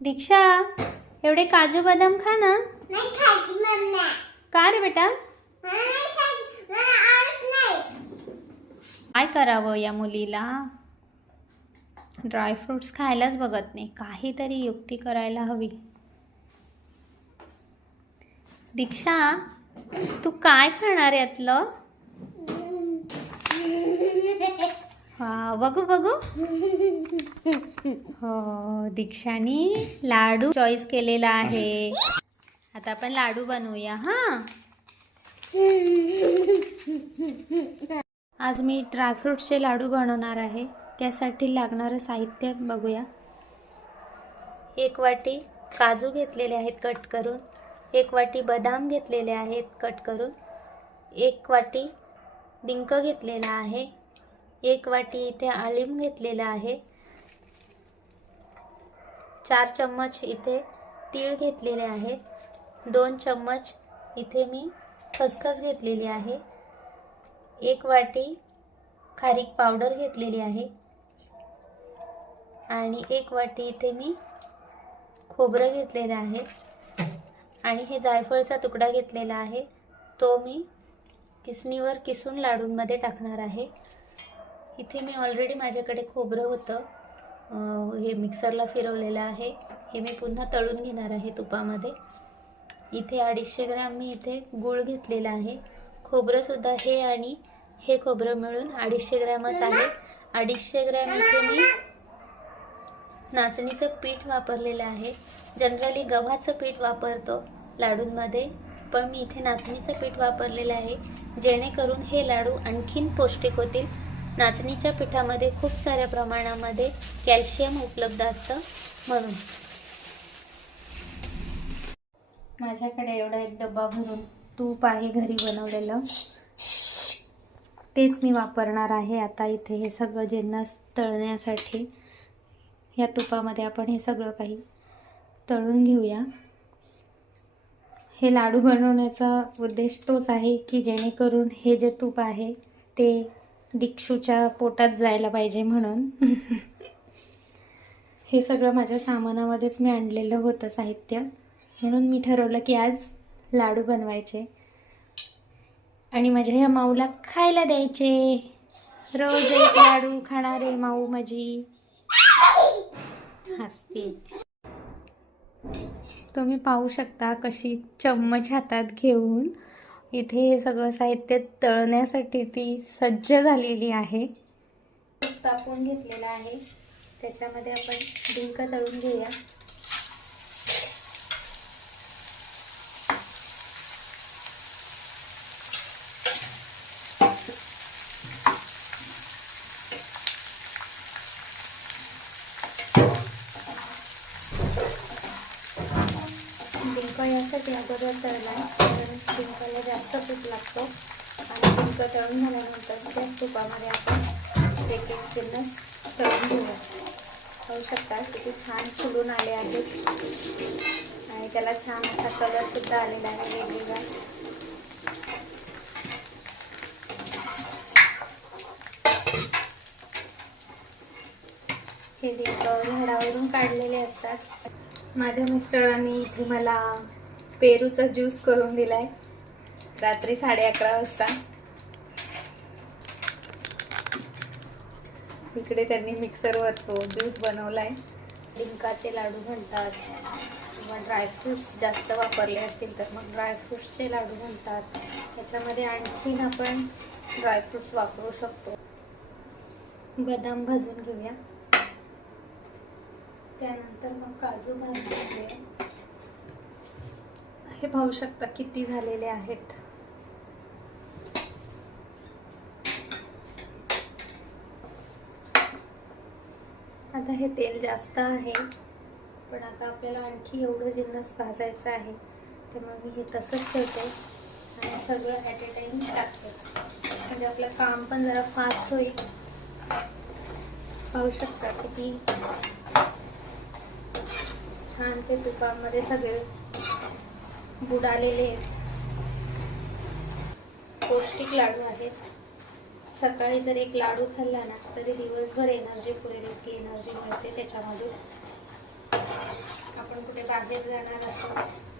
दीक्षा, एवढे काजू बदाम खा ना. नाही खायची मम्मा. का रे बेटा? मला नाही खायची, मला आवडत नाही. काय करावं या मुलीला? ड्रायफ्रुट्स खायलाच बघत नाही. काहीतरी युक्ती करायला हवी. दीक्षा, तू काय खाणार यातलं? हा, बघू बघू. हो, दीक्षानी लाडू चॉईस केलेला आहे. आता आपण लाडू बनवूया. हा, आज मी ड्रायफ्रुट्सचे लाडू बनवणार आहे. त्यासाठी लागणारं साहित्य बघूया. 1 वाटी काजू घेतलेले आहेत कट करून. 1 वाटी बदाम घेतलेले आहेत कट करून. 1 वाटी डिंक घेतलेला आहे. 1 वाटी इथे आलिम घेतलेला आहे. 4 चम्मच इथे तीळ घेतलेले आहेत. 2 चम्मच इथे मी खसखस घेतलेली आहे. 1 वाटी खारीक पावडर घेतलेली आहे आणि 1 वाटी इथे मी खोबरं घेतलेलं आहे आणि हे जायफळचा तुकडा घेतलेला आहे. तो मी किसणीवर किसून लाडूंमध्ये टाकणार आहे. इथे मी ऑलरेडी माझ्याकडे खोबरं होतं, हे मिक्सरला फिरवलेलं आहे. हे मी पुन्हा तळून घेणार आहे तुपामध्ये. इथे 250 ग्रॅम मी इथे गूळ घेतलेला आहे. खोबरंसुद्धा हे आणि हे खोबरं मिळून 250 ग्रॅमच आहे. 250 ग्रॅम इथे मी नाचणीचं पीठ वापरलेलं आहे. जनरली गव्हाचं पीठ वापरतो लाडूंमध्ये, पण मी इथे नाचणीचं पीठ वापरलेलं आहे, जेणेकरून हे लाडू आणखीन पौष्टिक होतील. नाचणीच्या पिठामध्ये खूप साऱ्या प्रमाणामध्ये कॅल्शियम उपलब्ध असतं म्हणून. माझ्याकडे एवढा एक डब्बा भरून तूप आहे घरी बनवलेलं, तेच मी वापरणार आहे. आता इथे हे सगळं जिन्नस तळण्यासाठी या तुपामध्ये आपण हे सगळं काही तळून घेऊया. हे लाडू बनवण्याचा उद्देश तोच आहे की जेणेकरून हे जे तूप आहे ते दिक्षूच्या पोटात जायला पाहिजे म्हणून. हे सगळं माझ्या सामानामध्येच मी आणलेलं होतं साहित्य, म्हणून मी ठरवलं की आज लाडू बनवायचे आणि माझ्या ह्या माऊला खायला द्यायचे. रोज एक लाडू खाणारे माऊ माझी हसते. तुम्ही पाहू शकता कशी चम्मच हातात घेऊन इथे हे सगळं साहित्य तळण्यासाठी ती सज्ज झालेली आहे. तापून घेतलेला आहे, त्याच्यामध्ये आपण डिंक तळून घेऊया. डिंक यासाठी अगोदर तळला कारण डिंकाला जास्त तूप लागतो आणि डिंक तळून झाल्यानंतर त्याच तुपामध्ये आपण एक जिन्नस तळून घेऊया. पाहू शकता किती छान फुलून आले आहेत आणि त्याला छान असा कलर सुद्धा आलेला आहे वेगवेगळा. हे डिंक झाडावरून काढलेले असतात. माझ्या मिस्टरांनी इथे मला पेरूचा ज्यूस करून दिलाय रात्री 11:30 वाजता. इकडे त्यांनी मिक्सरवर तो ज्यूस बनवलाय. डिंकाचे लाडू म्हणतात किंवा ड्रायफ्रुट्स जास्त वापरले असतील तर मग ड्रायफ्रुट्सचे लाडू म्हणतात. त्याच्यामध्ये आणखीन आपण ड्रायफ्रुट्स वापरू शकतो. बदाम भाजून घेऊया, त्यानंतर मग काजू भाजून घेऊया. हे पाहू शकता किती झालेले आहेत. आता हे तेल जास्त आहे, पण आता आपल्याला आणखी एवढं जिन्नस भाजायचं आहे, त्यामुळे मी हे तसंच ठेवते आणि सगळं ॲट ए टाइम टाकते, म्हणजे आपलं काम पण जरा फास्ट होईल. पाहू शकता किती छान ते तुपामध्ये सगळे बुडालेले पौष्टिक लाडू आहेत. सकाळी जर एक लाडू खाल्ला ना तरी दिवसभर एनर्जी पुरेल, इतकी एनर्जी मिळते त्याच्यामध्ये. बाहेर जाणार असो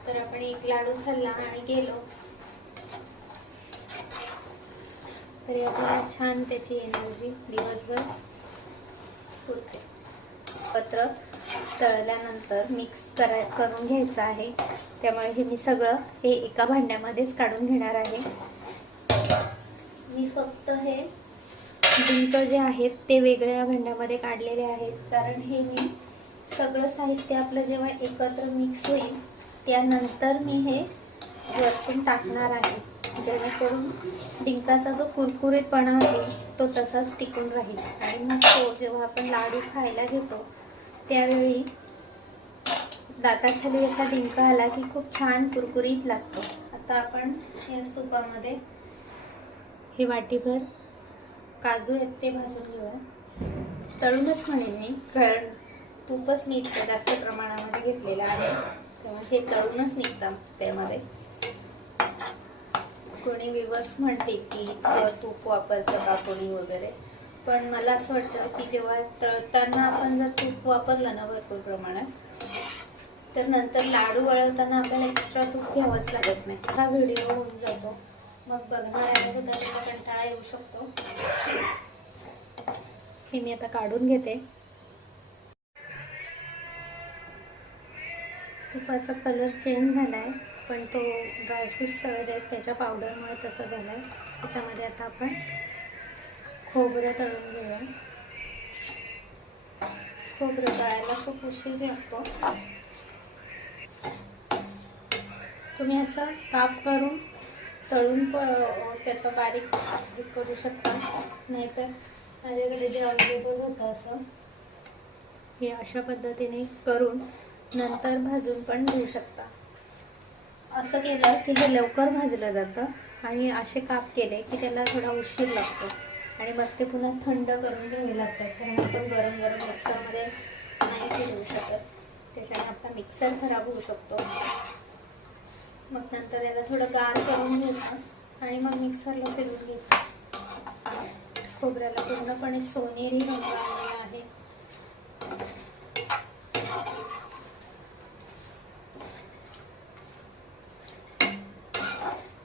तर आपण एक लाडू खाल्ला आणि गेलो तरी आपल्याला छान त्याची एनर्जी दिवसभर होते. पत्र तळल्यानंतर मिक्स करून घ्यायचं आहे. त्यामुळे हे मी सगळं हे एका भांड्यामध्येच काढून घेणार आहे. मी फक्त हे डिंक जे आहेत ते वेगळ्या भांड्यामध्ये काढलेले आहेत, कारण हे मी सगळं साहित्य आपलं जेव्हा एकत्र मिक्स होईल त्यानंतर मी हे वरतून टाकणार आहे, जेणेकरून डिंकाचा जो कुरकुरीतपणा आहे तो तसाच टिकून राहील आणि मग तो जेव्हा आपण लाडू खायला घेतो त्यावेळी दाताखाली असा डिंक आला की खूप छान कुरकुरीत लागतो. आता आपण या तुपामध्ये हे वाटीभर काजू आहेत ते भाजून घेऊया. तळूनच म्हणेन मी, कारण तूपच मी इतकं जास्त प्रमाणामध्ये घेतलेलं आहे त्यामुळे हे तळूनच निघतात त्यामध्ये. कोणी व्ह्यूअर्स म्हणते की तूप वापरतं का कोणी वगैरे, पण मला असं वाटतं की जेव्हा तळताना आपण जर तूप वापरलं ना भरपूर प्रमाणात तर नंतर लाडू वळवताना आपल्याला एक्स्ट्रा तूप घ्यावंच लागत नाही. हा व्हिडिओ होऊन जातो, मग बघणाऱ्याला सुद्धा त्याचा कंटाळा येऊ शकतो. हे मी आता काढून घेते. तुपाचा कलर चेंज झाला आहे, पण तो ड्रायफ्रूट्स तळले आहेत त्याच्या पावडरमुळे तसा झाला आहे. त्याच्यामध्ये आता आपण खोबरं तळून घेऊया. खोबरं तळायला खूप उशीर लागतो. तुम्ही असं काप करून तळून त्याचं बारीक करू शकता, नाहीतर माझ्याकडे जे अवेलेबल होतं असं हे अशा पद्धतीने करून नंतर भाजून पण घेऊ शकता. असं केलं की हे लवकर भाजलं जातं आणि असे काप केले की त्याला थोडा उशीर लागतो आणि मग ते पुन्हा थंड करून घ्यावे लागतात, कारण आपण गरम गरम मिक्सरमध्ये नाही फिरवू शकत. त्याच्याने आपला मिक्सर खराब होऊ शकतो. मग नंतर याला थोडं गार करून घ्यायचं आणि मग मिक्सरला फिरवून घ्यायचं. खोबऱ्याला पूर्णपणे सोनेरी रंग आलेला आहे.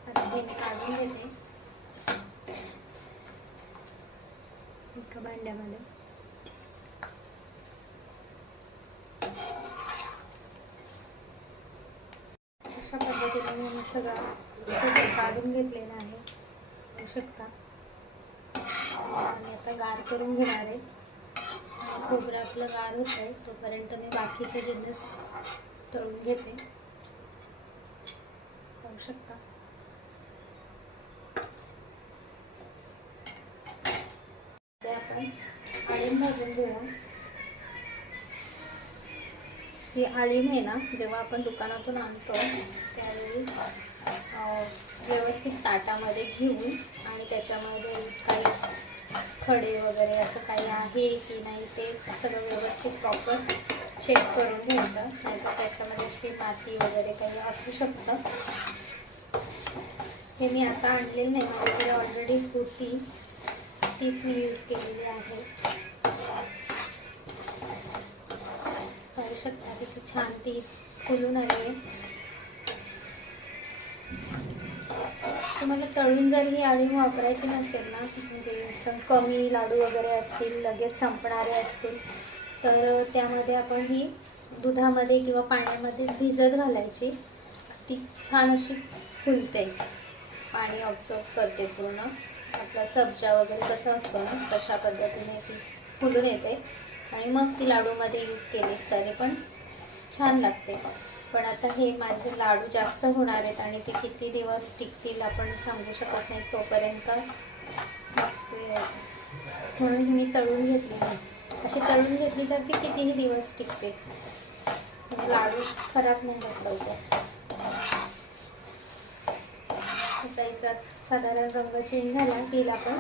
आता हे मी काढून घेते एका भांड्यामध्ये. अशा पद्धतीने मी सगळं काढून घेतलेलं आहे, बघू शकता. आणि आता गार करून घेणार आहे. खोबरं आपलं गार होत आहे तोपर्यंत मी बाकीचे जिन्नस तळून घेते, बघू शकता. ते आपण आळीम भाजून घेऊया. ही आळीम आहे ना, जेव्हा आपण दुकानातून आणतो त्यावेळी व्यवस्थित ताटामध्ये घेऊन आणि त्याच्यामध्ये काही खडे वगैरे असं काही आहे की नाही ते सगळं व्यवस्थित प्रॉपर चेक करून घ्यायचं, नाहीतर त्याच्यामध्ये अशी माती वगैरे काही असू शकतं. हे मी आता आणलेलं नाही, माझ्याकडे ऑलरेडी होती तीच मी यूज केलेली आहे. पाहू शकता किती छान ती फुलून आली आहे. तुम्हाला तळून जर ही आळीम वापरायची नसेल ना, म्हणजे इन्स्टंट कमी लाडू वगैरे असतील, लगेच संपणारे असतील, तर त्यामध्ये आपण ही दुधामध्ये किंवा पाण्यामध्ये भिजत घालायची. ती छान अशी फुलते, पाणी ऑब्झर्व करते पूर्ण. आपला सब्जा वगैरे कसं असतो ना तशा पद्धतीने ती फुलून येते आणि मग ती लाडूमध्ये यूज केली तरी पण छान लागते. पण आता हे माझे लाडू जास्त होणार आहेत आणि ते किती दिवस टिकतील आपण सांगू शकत नाही तोपर्यंत, म्हणून मी तळून घेतली नाही. अशी तळून घेतली तर ती कितीही दिवस टिकते, लाडू खराब नाही होत लवकर. आता याचा साधारण रंग चेंज झाला की आपण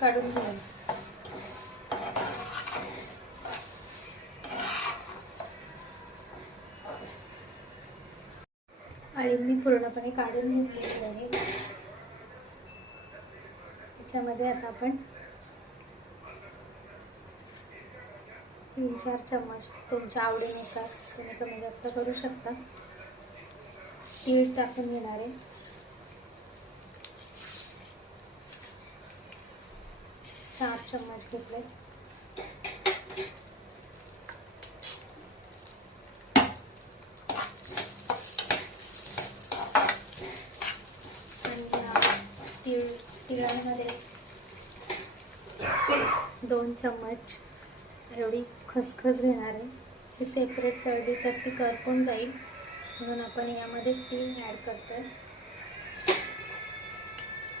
काढून घेऊ. आळीम मी पूर्णपणे काढून घेतलेली आहे. त्याच्यामध्ये आता आपण 3-4 चम्मच तुमच्या आवडीनुसार तुम्ही कमी जास्त करू शकता तीळ टाकून घेणार आहे. 4 चम्मच घेतले. आणि तिळामध्ये 2 चम्मच एवढी खसखस घेणार आहे. ती सेपरेट तळली तर ती करपून जाईल म्हणून आपण यामध्ये ती ॲड करतोय.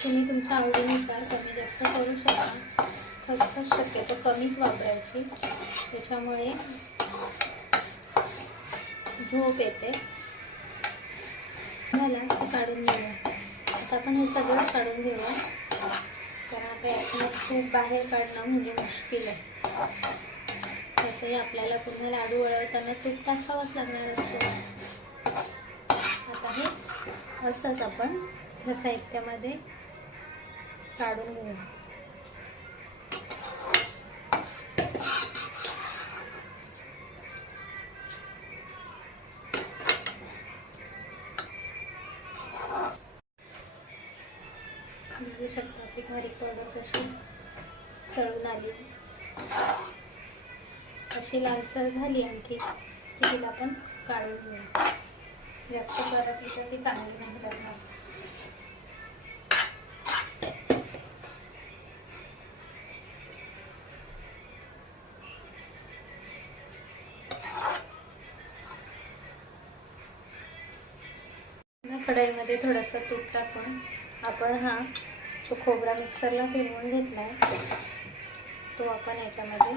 तुम्ही तुमच्या आवडीनुसार कमी जास्त करू शकता. खसखस शक्यतो कमीच वापरायची, त्याच्यामुळे झोप येते. झाला ते काढून घेऊया. आता आपण हे सगळं काढून घेऊया, कारण आता यातनं तूप बाहेर काढणं म्हणजे मुश्किल आहे. तसंही आपल्याला पुन्हा लाडू वळवताना तूप टाकावंच लागणार असतं. आता हे असंच आपण ह्या साहित्यामध्ये काढून घेऊया. बघू शकता की खारीक पावडर कशी तळून आली. अशी लालसर झाली आणखी की तिला आपण काढून घेऊया. जास्त करपली तर ती चांगली नाही लागणार. कढईमध्ये थोडंसं तूप टाकून आपण तो खोबरा मिक्सरला फिरवून घेतला आहे तो आपण याच्यामध्ये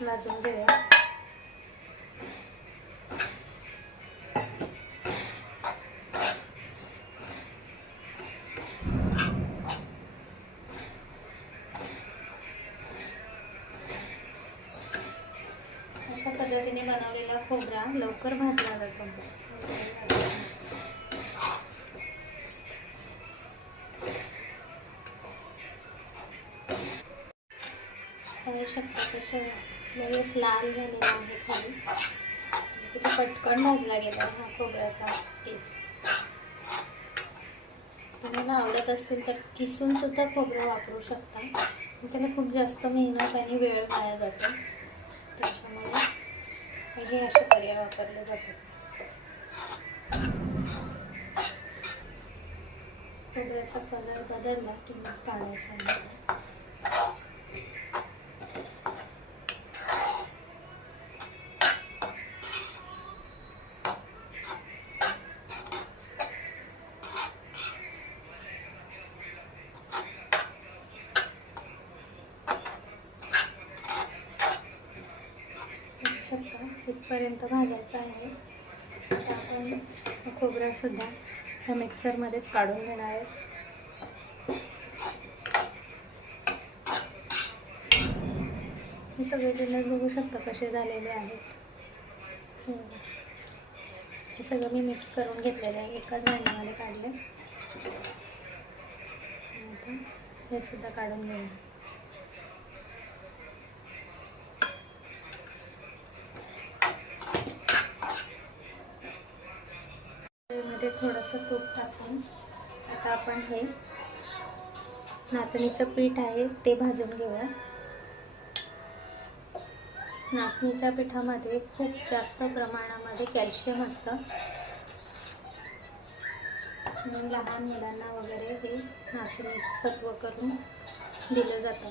भाजून घेऊया. अशा पद्धतीने बनवलेला खोबरा लवकर भाजला जातो. पाहू शकता कसे लगेच लाल झालेला आहे खाली. किती पटकन भाजला गेला हा खोबऱ्याचा पीस. तुम्हाला आवडत असतील तर किसून सुद्धा खोबरं वापरू शकता. त्याला खूप जास्त मेहनत आणि वेळ वाया जातो, त्याच्यामुळे हे असे पर्याय वापरले जातात. खोबऱ्याचा कलर बदलला की मग काढायचा. इथपर्यंत भाजायचा आहे. आपण खोबरं सुद्धा ह्या मिक्सरमध्येच काढून घेणार आहे. हे सगळे जिन्नस बघू शकता कसे झालेले आहेत. हे सगळं मी मिक्स करून घेतलेलं आहे, एकाच भांड्यामध्ये काढले. हे सुद्धा काढून घेऊ. मध्ये थोडंसं तूप टाकून आता आपण हे नाचणीचं पीठ आहे ते भाजून घेऊया. नाचणीच्या पिठामध्ये खूप जास्त प्रमाणामध्ये कॅल्शियम असतं म्हणून लहान मुलांना वगैरे हे नाचणी सत्व करून दिलं जातं.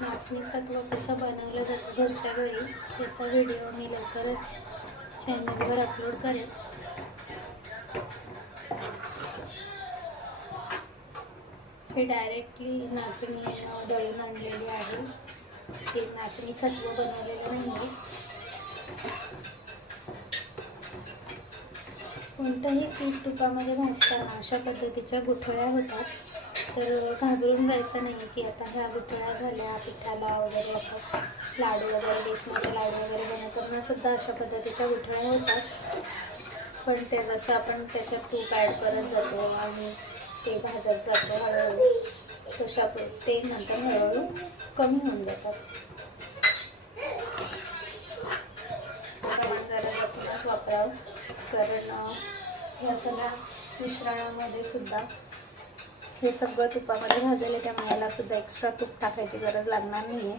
नाचणी सत्व कसं बनवलं जातं घरच्या घरी त्याचा व्हिडिओ मी लवकरच चॅनलवर अपलोड करेन. हे डायरेक्टली नाचणी दळून आणलेली आहे, ते नाचणी सत्व बनवलेलं नाही. कोणतंही पीठ तुपामध्ये भाजताना अशा पद्धतीच्या गुठळ्या होतात, तर घाबरून जायचं नाही की आता ह्या गुठळ्या झाल्या पिठाला वगैरे. असं लाडू वगैरे बेसनाचे लाडू वगैरे बनवताना सुद्धा अशा पद्धतीच्या गुठळ्या होतात, पण ते जसं आपण त्याच्यात तूप ॲड करत जातो आणि ते भाजत जातो हळूहळू तशा ते नंतर हळूहळू कमी होऊन जातात. प्रमाण जरा जपूनच वापरावं, कारण ह्या सगळ्या मिश्रणामध्ये सुद्धा हे सगळं तुपामध्ये भाजलेलं, त्यामुळे याला सुद्धा एक्स्ट्रा तूप टाकायची गरज लागणार नाही आहे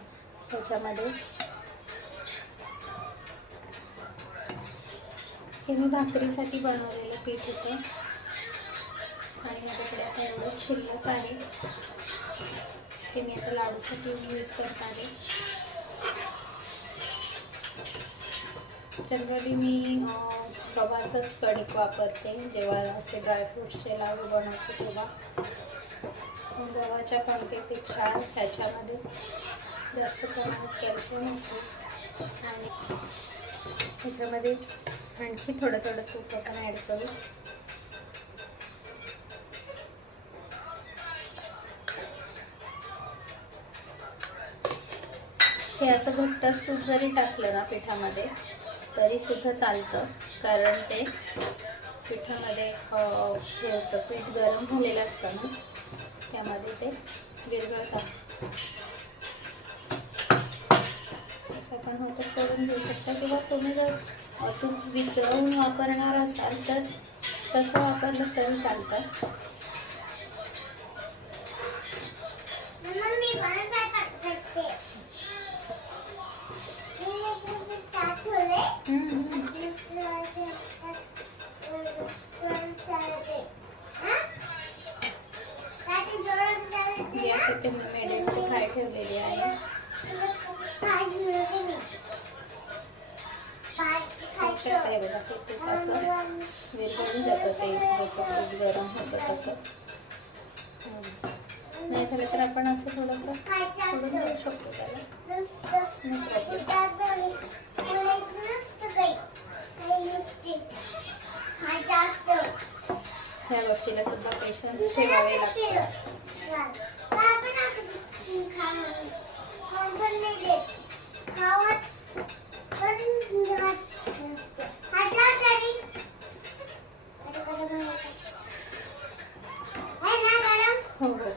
त्याच्यामध्ये. हे मी भाकरीसाठी बनवलेलं पीठ होतं आणि माझ्याकडे आता एवढंच शिल्लक आहे, ते मी आता लाडूसाठी यूज करत आहे. जनरली मी गव्हाचंच कणिक वापरते जेव्हा असे ड्रायफ्रूट्सचे लाडू बनवते तेव्हा. गव्हाच्या कणकेपेक्षा त्याच्यामध्ये जास्त प्रमाणात कॅल्शियम असते आणि त्याच्यामध्ये आणखी थोडं थोडं तूप आपण ॲड करू. हे असं घट्टच तूप जरी टाकलं ना पिठामध्ये तरी सुद्धा चालतं, कारण ते पिठामध्ये हे होतं, पीठ गरम झालेलं असतं ना त्यामध्ये ते विरघळतात. असं आपण होतं करून घेऊ शकता, किंवा तुम्ही जर तूप वितळवून वापरणार असाल तर तसं वापरलं तरी चालतं. यासाठी मी मीडियम फ्राय ठेवलेली आहे. हे बघा ते तूप असं विरघळून जातं, ते जसं तूप गरम होतं तसं. नाही झालं तर आपण असं थोडंसं सोडून देऊ शकतो त्याला. ह्या गोष्टीला सुद्धा पेशन्स ठेवावे लागतात. हो हो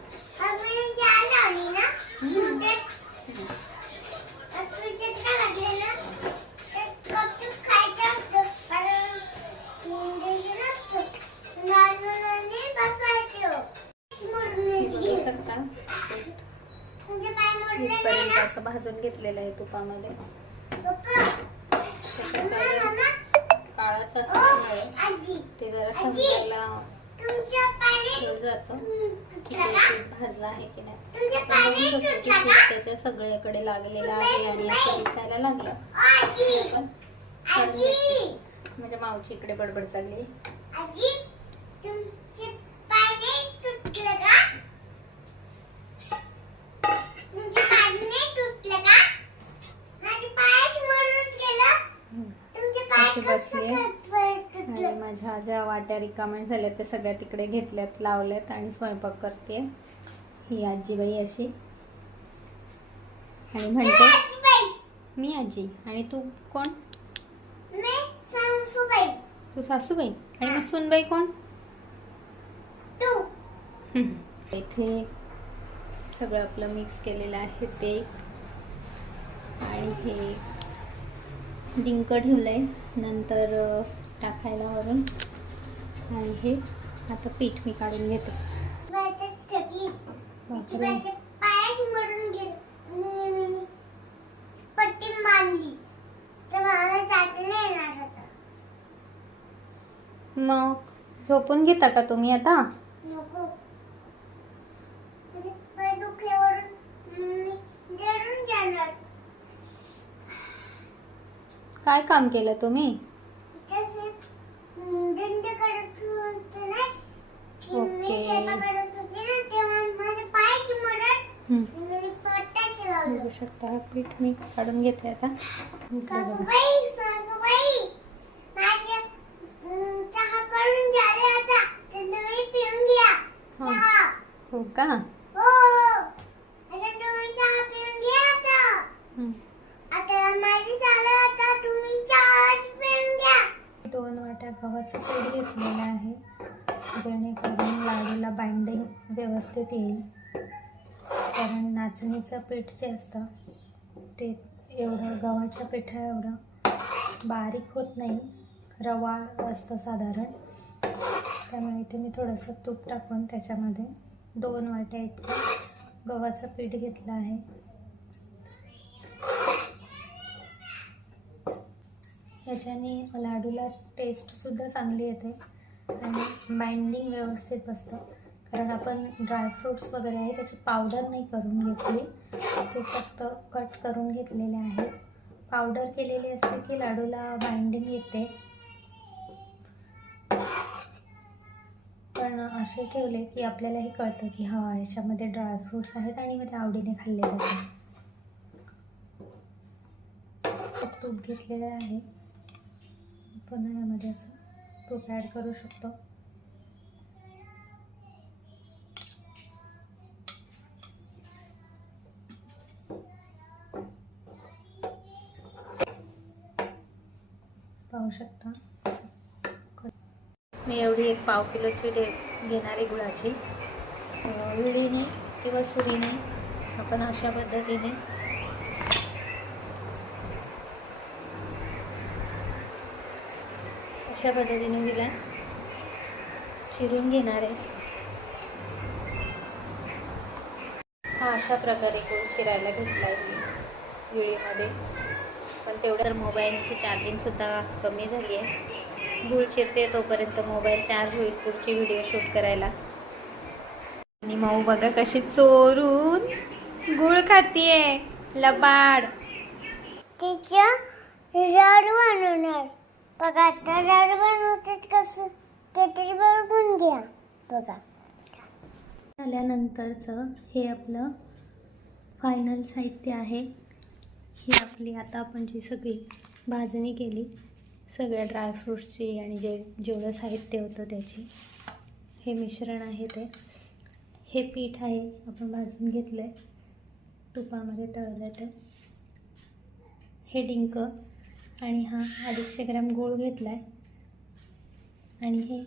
इथपर्यंत असं भाजून घेतलेलं आहे तुपामध्ये. काळाच असल्यामुळे ते जरा समजायला जातं की ते पीठ भाजलं आहे की नाही. आपण बघू शकतो की पीठ त्याच्या सगळीकडे लागलेलं आहे आणि असं दिसायला लागलं. आपण माझ्या मावची इकडे बडबड चालली. बसली आणि माझ्या ज्या वाट्या रिकाम्या झाल्या त्या सगळ्या तिकडे घेतल्यात, लावल्यात आणि स्वयंपाक करते. ही आजीबाई अशी आणि म्हणते मी आजी. आणि तू कोण? तू सासूबाई. आणि मग सुनबाई कोण? इथे सगळं आपलं मिक्स केलेलं आहे ते, आणि हे डिंक ठेवलंय नंतर टाकायला वरून. आणि हे आता पीठ मी काढून घेते. मग झोपून घेता का तुम्ही आता? काय काम केलं तुम्ही? बघू शकता पीठ मी काढून घेते आता. हो का? दोन वाट्या गव्हाचं पीठ घेतलेलं आहे जेणेकरून लाडूला बाइंडिंग व्यवस्थित येईल. कारण नाचणीचं पीठ जे असतं ते एवढं गव्हाच्या पिठा एवढं बारीक होत नाही, रवाळ असतं साधारण. त्यामुळे इथे मी थोडंसं तूप टाकून त्याच्यामध्ये 2 वाट्या इतकं गव्हाचं पीठ घेतलं आहे. याच्याने लाडूला टेस्टसुद्धा चांगली येते आणि बाइंडिंग व्यवस्थित बसतं. कारण आपण ड्रायफ्रूट्स वगैरे आहे त्याची पावडर नाही करून घेतली, ते फक्त कट करून घेतलेले आहे. पावडर केलेली असते की लाडूला बाइंडिंग येते, पण असे ठेवले की आपल्यालाही कळतं की हा याच्यामध्ये ड्रायफ्रूट्स आहेत आणि मग ते आवडीने खाल्ले जातात. तूप घेतलेलं आहे, पुन्हा यामध्ये असं तूप ॲड करू शकतो. पाहू शकता मी एवढी 1 पाव किलोची घेणार आहे गुळाची. विळीने किंवा सुरीने आपण अशा पद्धतीने तिला चिरून घेणार आहे. हा अशा प्रकारे गुळ चिरायला घेतला आहे मी विळीमध्ये, पण तेवढं तर मोबाईलची चार्जिंगसुद्धा कमी झाली आहे. गुळ चिरते तोपर्यंत मोबाईल चार्ज होईल पुढची व्हिडिओ शूट करायला. आणि माऊ बघा कशी चोरून गुळ खातीये, लबाड. तिच्या लाडू बनवणार बघा. आता लाडू बनवतात कसं ते तरी बनवून घ्या बघा. झाल्यानंतरचं हे आपलं फायनल साहित्य आहे. ही आपली आता आपण जी सगळी भाजणी केली सगळ्या ड्रायफ्रूट्सची आणि जेवढं साहित्य होतं त्याची, हे मिश्रण आहे ते. हे पीठ आहे आपण भाजून घेतलं आहे, तुपामध्ये तळलं ते. हे डिंक आणि हा 250 ग्रॅम गूळ घेतला आहे आणि हे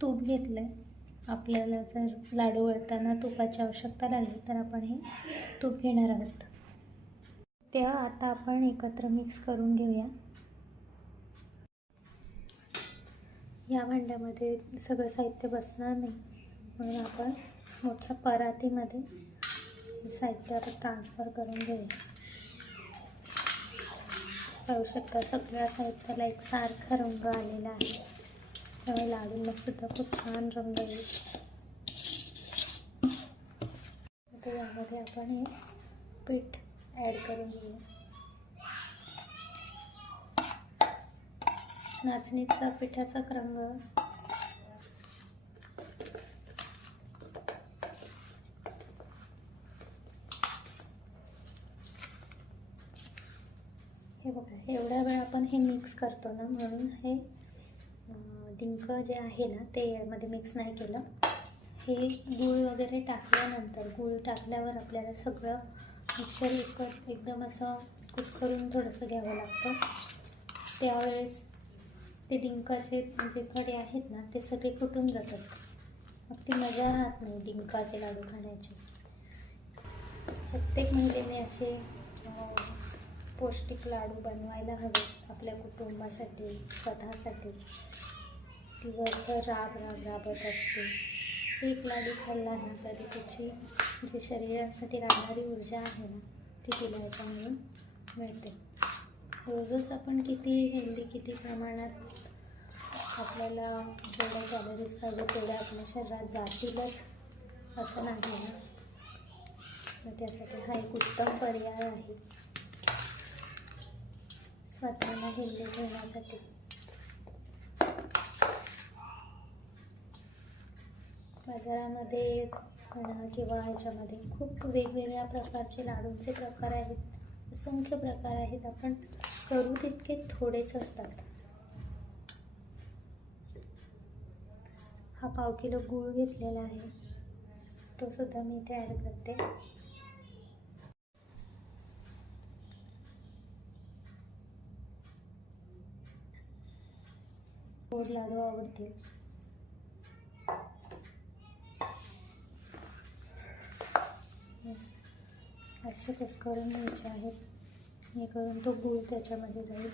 तूप घेतलं आहे. आपल्याला जर लाडू वळताना तुपाची आवश्यकता लागली तर आपण हे तूप घेणार आहोत. ते आता आपण एकत्र मिक्स करून घेऊया. या भांड्यामध्ये सगळं साहित्य बसणार नाही, म्हणून आपण मोठ्या परातीमध्ये हे साहित्य आपण ट्रान्सफर करून घेऊया. पाहू शकता सगळ्या साहित्याला एक सारखा रंग आलेला आहे, त्यामुळे लाडूला सुद्धा खूप छान रंग येईल. आता यामध्ये आपण हे पीठ ॲड करून घेऊया. नाचणीचा पिठाचा रंग हे बघा. एवढ्या वेळ आपण हे मिक्स करतो ना, म्हणून हे डिंक जे आहे ना ते यामध्ये मिक्स नाही केलं. हे गूळ वगैरे टाकल्यानंतर, गूळ टाकल्यावर आपल्याला सगळं मिक्सर एकदम असं कुस्करून थोडंसं घ्यावं लागतं. त्यावेळेस ते डिंकाचे जे कडे आहेत ना ते सगळे फुटून जातात, मग ती मजा राहत नाही डिंकाचे लाडू खाण्याची. प्रत्येक महिलेने असे पौष्टिक लाडू बनवायला हवे आपल्या कुटुंबासाठी, स्वतःसाठी. दिवसभर राबत असते, एक लाडू खाल्ला ना तरी त्याची जी शरीरासाठी लागणारी ऊर्जा आहे ना ती तिला याच्यामधून मिळते. रोजच आपण किती हेल्दी, किती प्रमाणात आपल्याला जेवढ्या कॅलरीज पाहिजे तेवढ्या आपल्या शरीरात जातीलच असं नाही ना. मग त्यासाठी हा एक उत्तम पर्याय आहे स्वतःला हेल्दी ठेवण्यासाठी. बाजारामध्ये किंवा ह्याच्यामध्ये खूप वेगवेगळ्या प्रकारचे लाडूंचे प्रकार आहेत, असंख्य प्रकार आहेत. आपण करू तितके थोडेच असतात. हा 1/2 किलो गूळ घेतलेला आहे, तो सुद्धा मी इथे ॲड करते. गोड लाडू आवडतील. असे करून घ्यायचे आहेत. हे करून तो गूळ त्याच्यामध्ये जाईल.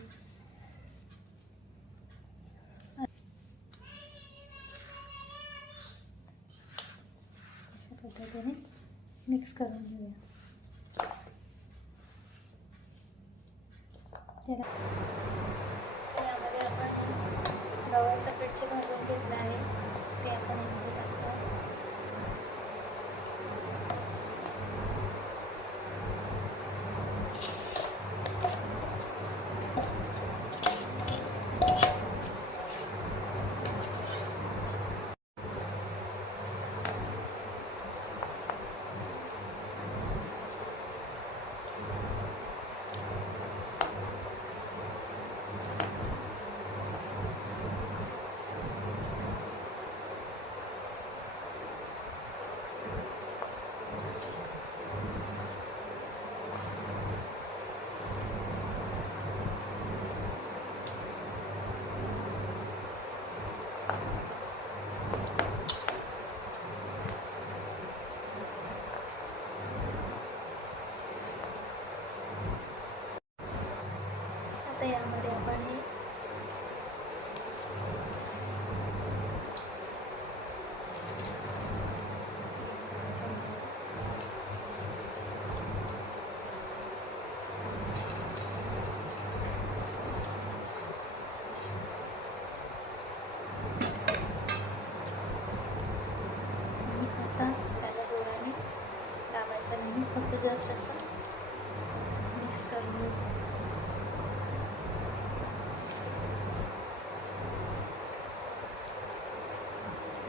अशा पद्धतीने मिक्स करून घेऊया. यामध्ये आपण गव्हाचं पीठ जे भाजून घेतलं आहे ते आपण यामध्ये टाकतो. आता यामध्ये आपण हे आता त्याला जोराने दाबायचं नाही, फक्त जस्ट असं मिक्स करून घ्यायचं.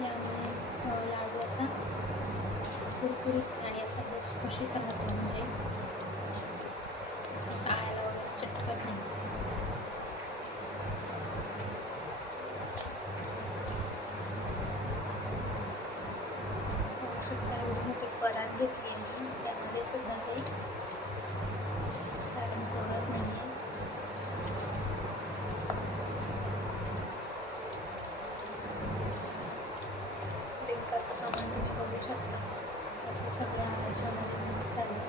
यामुळे लाडू असा कुरकुरीत आणि असा खुसखुशीत राहतो, म्हणजे असं खायला वगैरे चटकत नाही. परात घेतली आहे, त्यामध्ये सुद्धा काही सारण पुरत नाही आहे. डिंकाचं प्रमाण तुम्ही बघू शकता, असं सगळ्या याच्यामध्ये मिक्स झालं.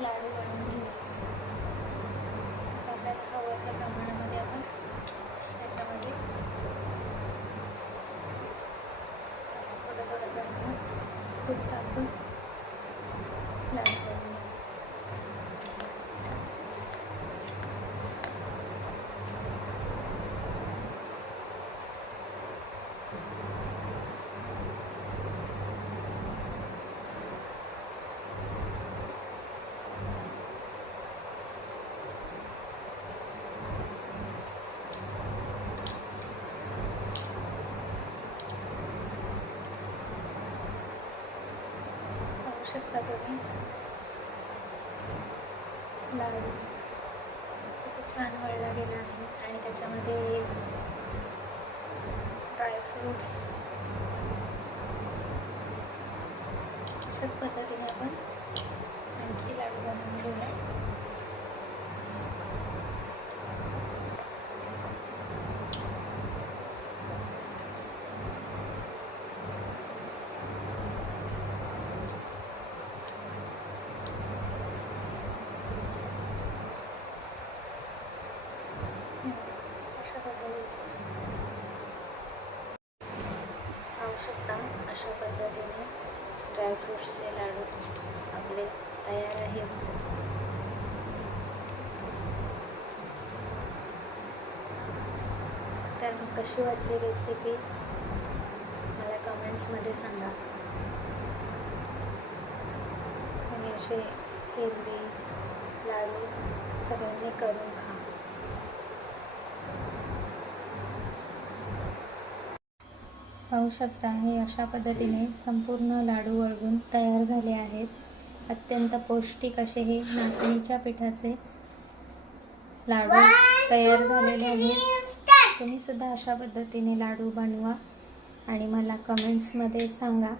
लाडू बनवून घेऊया. आपल्याला हवं त्या प्रमाणामध्ये आपण त्याच्यामध्ये थोडं थोडं प्रमाणात तूप टाकून लाडू बनवूया. शकता तुम्ही लाडू खूप छान वळला गेला आहे आणि त्याच्यामध्ये ड्रायफ्रूट्स अशाच पद्धतीने आपण आणखी लाडू बनवून घेऊया. अशा पद्धतीने ड्रायफ्रूट्सचे लाडू आपले तयार आहेत. तर कशी वाटली रेसिपी मला कमेंट्समध्ये सांगा. आणि असे हेल्दी लाडू सगळ्यांनी करून खा. पाहू पाहू शकता हे अशा पद्धतीने संपूर्ण लाडू वळवून तयार झाले आहेत। अत्यंत पौष्टिक असे हे नाचणीच्या पिठाचे लाडू तयार झालेले आहेत। तुम्ही सुद्धा अशा पद्धतीने लाडू बनवा आणि मला कमेंट्समध्ये सांगा।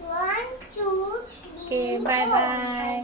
1 2 ओके, बाय बाय।